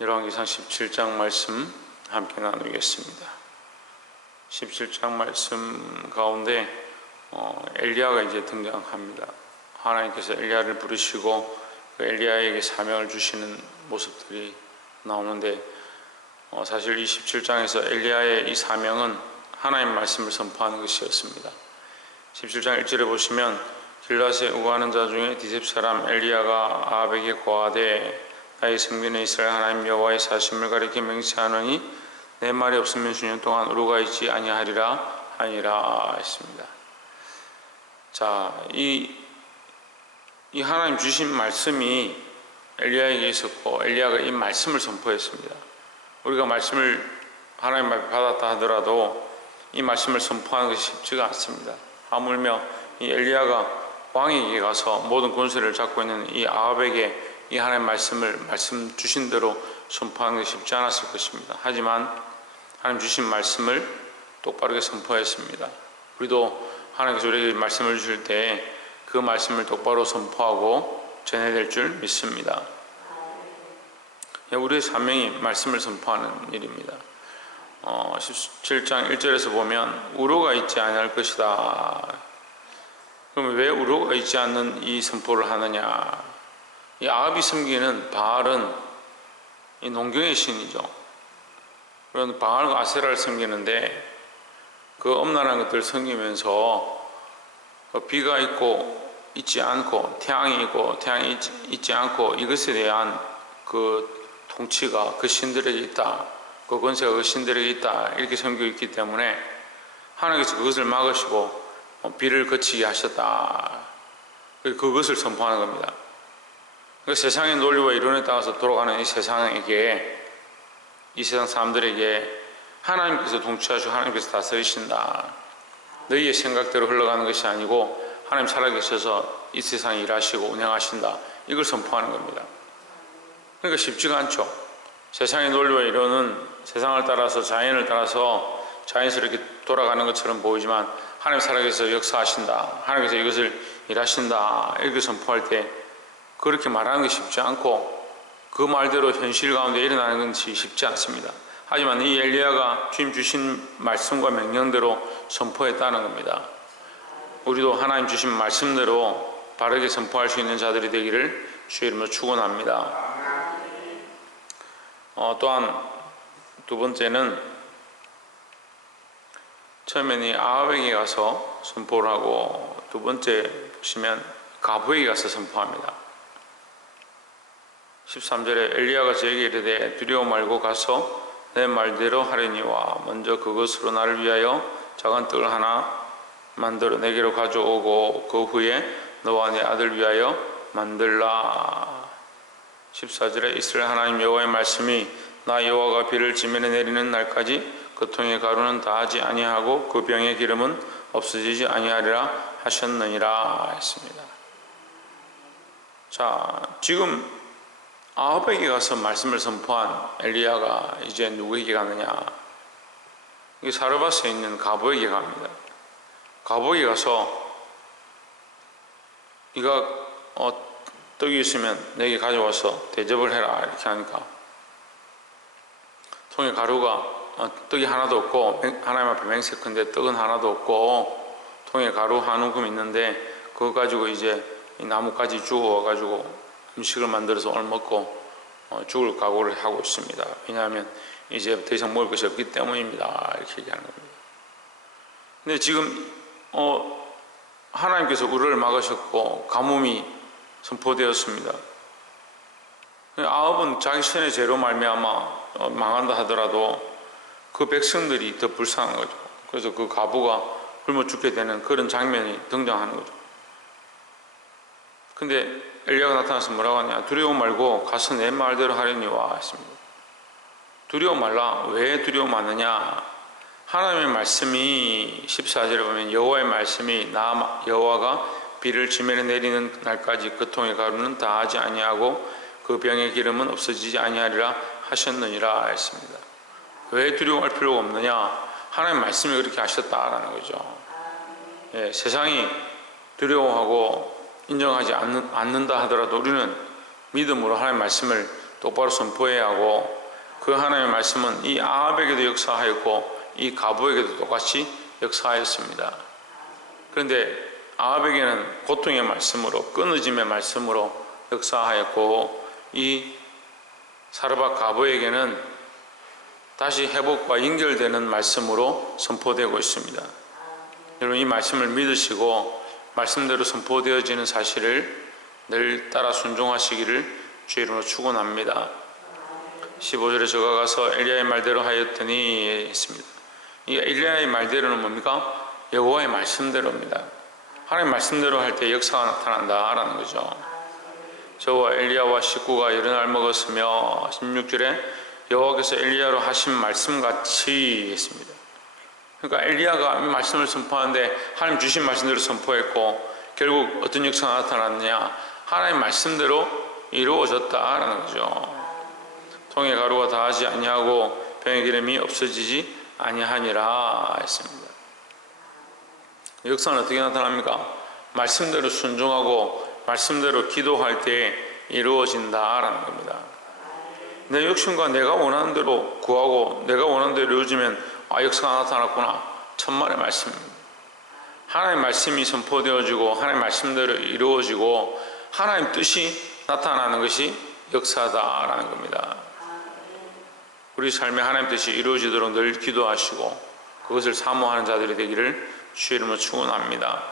열왕기상 17장 말씀 함께 나누겠습니다. 17장 말씀 가운데 엘리야가 이제 등장합니다. 하나님께서 엘리야를 부르시고 그 엘리야에게 사명을 주시는 모습들이 나오는데 사실 이 17장에서 엘리야의 이 사명은 하나님 말씀을 선포하는 것이었습니다. 17장 1절에 보시면 길앗에 우거하는 자 중에 디셉 사람 엘리야가 아합에게 고하되 나의 성전에 이스라엘 하나님 여호와의 사심을 가리켜 맹세하노니 내 말이 없으면 수년 동안 우루가 있지 아니하리라 하니라 했습니다. 자, 이 하나님 주신 말씀이 엘리야에게 있었고 엘리야가 이 말씀을 선포했습니다. 우리가 말씀을 하나님 앞에 받았다 하더라도 이 말씀을 선포하는 것이 쉽지가 않습니다. 하물며 이 엘리야가 왕에게 가서 모든 권세를 잡고 있는 이 아합에게 이 하나님 말씀 주신 대로 선포하는 것이 쉽지 않았을 것입니다. 하지만 하나님 주신 말씀을 똑바르게 선포했습니다. 우리도 하나님께서 우리에게 말씀을 주실 때 그 말씀을 똑바로 선포하고 전해야 될 줄 믿습니다. 우리의 사명이 말씀을 선포하는 일입니다. 17장 1절에서 보면 우로가 있지 아니할 것이다. 그럼 왜 우로가 있지 않는 이 선포를 하느냐? 이 아합이 섬기는 바알은 이 농경의 신이죠. 그런 바알과 아세라를 섬기는데 그 엄란한 것들을 섬기면서 비가 있지 않고 태양이 있고 태양이 있지 않고 이것에 대한 그 통치가 그 신들에게 있다. 그 권세가 그 신들에게 있다. 이렇게 섬기고 있기 때문에 하나님께서 그것을 막으시고 비를 그치게 하셨다. 그것을 선포하는 겁니다. 그러니까 세상의 논리와 이론에 따라서 돌아가는 이 세상에게, 이 세상 사람들에게 하나님께서 통치하시고 하나님께서 다스리신다. 너희의 생각대로 흘러가는 것이 아니고 하나님 살아계셔서 이 세상에 일하시고 운행하신다. 이걸 선포하는 겁니다. 그러니까 쉽지가 않죠. 세상의 논리와 이론은 세상을 따라서 자연을 따라서 자연스럽게 돌아가는 것처럼 보이지만 하나님 살아계셔서 역사하신다. 하나님께서 이것을 일하신다. 이렇게 선포할 때 그렇게 말하는 것이 쉽지 않고 그 말대로 현실 가운데 일어나는 것이 쉽지 않습니다. 하지만 이 엘리야가 주님 주신 말씀과 명령대로 선포했다는 겁니다. 우리도 하나님 주신 말씀대로 바르게 선포할 수 있는 자들이 되기를 주의 이름으로 축원합니다. 또한 두 번째는 처음에는 이 아합에게 가서 선포를 하고 두 번째 보시면 가부에게 가서 선포합니다. 13절에 엘리야가 저에게 이르되 두려워 말고 가서 내 말대로 하려니와 먼저 그것으로 나를 위하여 작은 떡을 하나 만들어 내게로 가져오고 그 후에 너와 내 아들 위하여 만들라. 14절에 이스라엘 하나님 여호와의 말씀이 나 여호와가 비를 지면에 내리는 날까지 그 통의 가루는 다하지 아니하고 그 병의 기름은 없어지지 아니하리라 하셨느니라 했습니다. 자, 지금 아합에게 가서 말씀을 선포한 엘리야가 이제 누구에게 가느냐? 이게 사르밧에 있는 가부에게 갑니다. 가부에게 가서 네가 떡이 있으면 내게 가져와서 대접을 해라 이렇게 하니까 통에 가루가 떡이 하나도 없고 하나님 앞에 맹세컨대 떡은 하나도 없고 통에 가루 한 움큼 있는데 그거 가지고 이제 이 나뭇가지 주워가지고 음식을 만들어서 오늘 먹고 죽을 각오를 하고 있습니다. 왜냐하면 이제 더 이상 먹을 것이 없기 때문입니다. 이렇게 얘기하는 겁니다. 근데 지금 하나님께서 우리를 막으셨고 가뭄이 선포되었습니다. 아합은 자기 손의 죄로 말미암아 망한다 하더라도 그 백성들이 더 불쌍한 거죠. 그래서 그 가부가 굶어 죽게 되는 그런 장면이 등장하는 거죠. 근데 엘리야가 나타나서 뭐라고 하냐? 두려워 말고 가서 내 말대로 하려니와 했습니다. 두려워 말라. 왜 두려워 마느냐? 하나님의 말씀이 14절에 보면 여호와의 말씀이 나 여호와가 비를 지면에 내리는 날까지 그 통의 가루는 다하지 아니하고 그 병의 기름은 없어지지 아니하리라 하셨느니라 했습니다. 왜 두려워할 필요가 없느냐? 하나님의 말씀이 그렇게 하셨다라는 거죠. 예, 세상이 두려워하고 인정하지 않는다 하더라도 우리는 믿음으로 하나님의 말씀을 똑바로 선포해야 하고, 그 하나님의 말씀은 이 아합에게도 역사하였고 이 가보에게도 똑같이 역사하였습니다. 그런데 아합에게는 고통의 말씀으로, 끊어짐의 말씀으로 역사하였고, 이 사르밧 가보에게는 다시 회복과 연결되는 말씀으로 선포되고 있습니다. 여러분, 이 말씀을 믿으시고 말씀대로 선포되어지는 사실을 늘 따라 순종하시기를 주의 이름으로 축원합니다. 15절에 저가 가서 엘리야의 말대로 하였더니 했습니다. 이 엘리야의 말대로는 뭡니까? 여호와의 말씀대로입니다. 하나님 말씀대로 할 때 역사가 나타난다라는 거죠. 저와 엘리야와 식구가 여러 날 먹었으며, 16절에 여호와께서 엘리야로 하신 말씀같이 했습니다. 그러니까 엘리야가 말씀을 선포하는데 하나님 주신 말씀대로 선포했고, 결국 어떤 역사가 나타났느냐? 하나님 말씀대로 이루어졌다라는 거죠. 통에 가루가 다하지 아니하고 병의 기름이 없어지지 아니하니라 했습니다. 역사는 어떻게 나타납니까? 말씀대로 순종하고 말씀대로 기도할 때 이루어진다라는 겁니다. 내 욕심과 내가 원하는 대로 구하고 내가 원하는 대로 이루어지면 역사가 나타났구나. 천만의 말씀입니다. 하나님 말씀이 선포되어지고 하나님 말씀대로 이루어지고 하나님 뜻이 나타나는 것이 역사다라는 겁니다. 우리 삶에 하나님 뜻이 이루어지도록 늘 기도하시고 그것을 사모하는 자들이 되기를 주의 이름으로 축원합니다.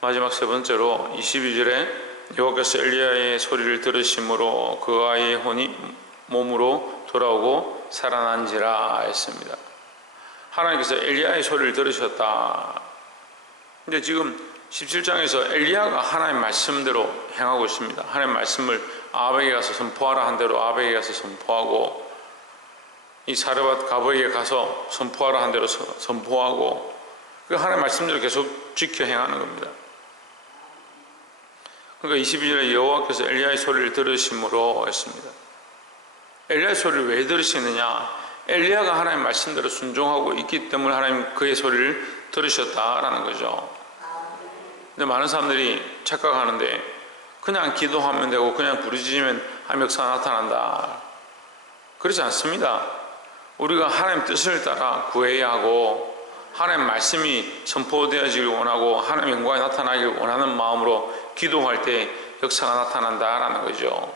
마지막 세 번째로 22절에 여호와께서 엘리야의 소리를 들으심으로 그 아이의 혼이 몸으로 돌아오고 살아난지라 했습니다. 하나님께서 엘리야의 소리를 들으셨다. 근데 지금 17장에서 엘리야가 하나님 말씀대로 행하고 있습니다. 하나님 말씀을 아합에게 가서 선포하라 한 대로 아합에게 가서 선포하고, 이 사르밧 가보에게 가서 선포하라 한 대로 선포하고, 그 하나님 말씀대로 계속 지켜 행하는 겁니다. 그러니까 22절에 여호와께서 엘리야의 소리를 들으심으로 했습니다. 엘리야의 소리를 왜 들으시느냐? 엘리야가 하나님 말씀대로 순종하고 있기 때문에 하나님 그의 소리를 들으셨다라는 거죠. 근데 많은 사람들이 착각하는데 그냥 기도하면 되고 그냥 부르짖으면 하나님 역사가 나타난다. 그렇지 않습니다. 우리가 하나님 뜻을 따라 구해야 하고 하나님 말씀이 선포되어지길 원하고 하나님 영광이 나타나길 원하는 마음으로 기도할 때 역사가 나타난다라는 거죠.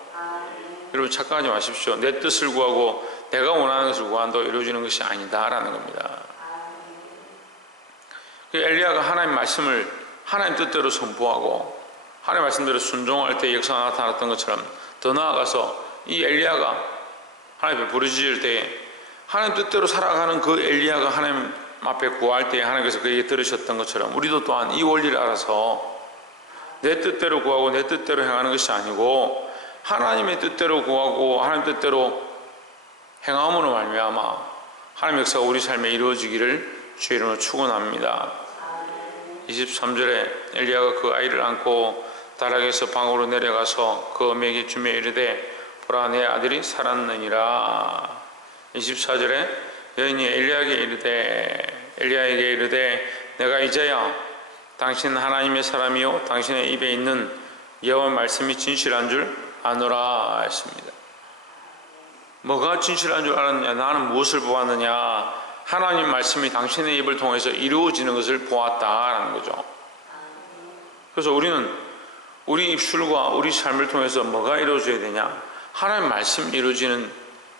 여러분 착각하지 마십시오. 내 뜻을 구하고 내가 원하는 것을 구한다고 이루어지는 것이 아니다라는 겁니다. 엘리야가 하나님 말씀을 하나님 뜻대로 선포하고 하나님 말씀대로 순종할 때 역사가 나타났던 것처럼, 더 나아가서 이 엘리야가 하나님 앞에 부르짖을 때 하나님 뜻대로 살아가는 그 엘리야가 하나님 앞에 구할 때 하나님께서 그에게 들으셨던 것처럼, 우리도 또한 이 원리를 알아서 내 뜻대로 구하고 내 뜻대로 행하는 것이 아니고 하나님의 뜻대로 구하고 하나님 뜻대로 행함으로 말미암아 하나님 역사가 우리 삶에 이루어지기를 주의 이름으로 축원합니다. 23절에 엘리야가 그 아이를 안고 다락에서 방으로 내려가서 그 어미에게 주며 이르되 보라 내 아들이 살았느니라. 24절에 여인이 엘리야에게 이르되 내가 이제야 당신 하나님의 사람이요 당신의 입에 있는 여호와의 말씀이 진실한 줄 아노라 했습니다. 뭐가 진실한 줄 알았느냐? 나는 무엇을 보았느냐? 하나님 말씀이 당신의 입을 통해서 이루어지는 것을 보았다라는 거죠. 그래서 우리는 우리 입술과 우리 삶을 통해서 뭐가 이루어져야 되냐? 하나님 말씀이 이루어지는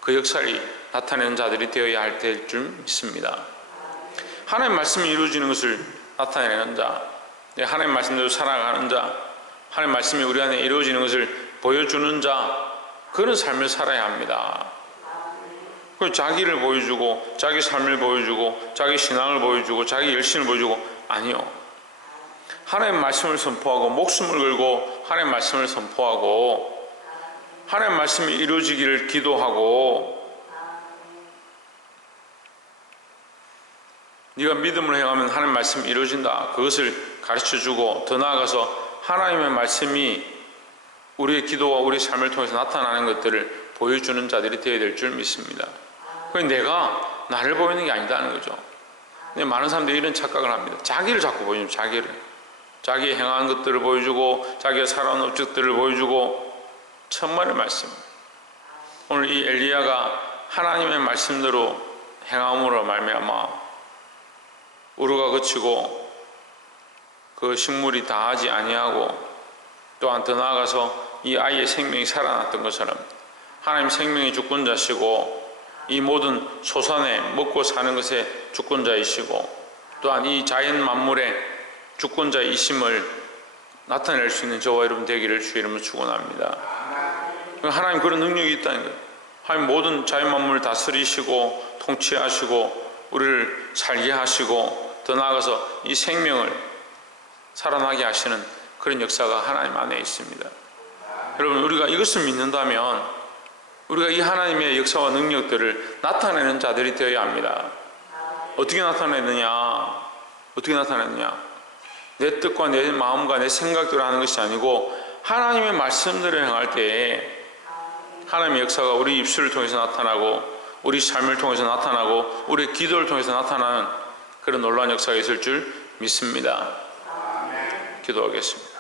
그 역사를 나타내는 자들이 되어야 할 때일 줄 믿습니다. 하나님 말씀이 이루어지는 것을 나타내는 자, 하나님 말씀대로 살아가는 자, 하나님 말씀이 우리 안에 이루어지는 것을 보여주는 자, 그런 삶을 살아야 합니다. 자기를 보여주고 자기 삶을 보여주고 자기 신앙을 보여주고 자기 열심을 보여주고, 아니요. 하나님 말씀을 선포하고 목숨을 걸고 하나님 말씀을 선포하고 하나님 말씀이 이루어지기를 기도하고, 네가 믿음으로 행하면 하나님 말씀이 이루어진다. 그것을 가르쳐주고, 더 나아가서 하나님의 말씀이 우리의 기도와 우리의 삶을 통해서 나타나는 것들을 보여주는 자들이 되어야 될 줄 믿습니다. 내가 나를 보이는 게 아니다는 거죠. 근데 많은 사람들이 이런 착각을 합니다. 자기를 자꾸 보여주면 자기의 행한 것들을 보여주고 자기가 살아온 업적들을 보여주고, 천만의 말씀입니다. 오늘 이 엘리야가 하나님의 말씀대로 행함으로 말미암아 우루가 그치고 그 식물이 다하지 아니하고, 또한 더 나아가서 이 아이의 생명이 살아났던 것처럼 하나님 생명의 주권자시고 이 모든 소산에 먹고 사는 것의 주권자이시고, 또한 이 자연 만물의 주권자이심을 나타낼 수 있는 저와 여러분 되기를 주의 이름으로 축원합니다. 하나님 그런 능력이 있다는 거예요. 하나님 모든 자연 만물을 다스리시고 통치하시고 우리를 살게 하시고, 더 나아가서 이 생명을 살아나게 하시는 그런 역사가 하나님 안에 있습니다. 여러분, 우리가 이것을 믿는다면 우리가 이 하나님의 역사와 능력들을 나타내는 자들이 되어야 합니다. 어떻게 나타내느냐? 내 뜻과 내 마음과 내 생각대로 하는 것이 아니고 하나님의 말씀대로 행할 때에 하나님의 역사가 우리 입술을 통해서 나타나고 우리 삶을 통해서 나타나고 우리의 기도를 통해서 나타나는 그런 놀라운 역사가 있을 줄 믿습니다. 기도하겠습니다.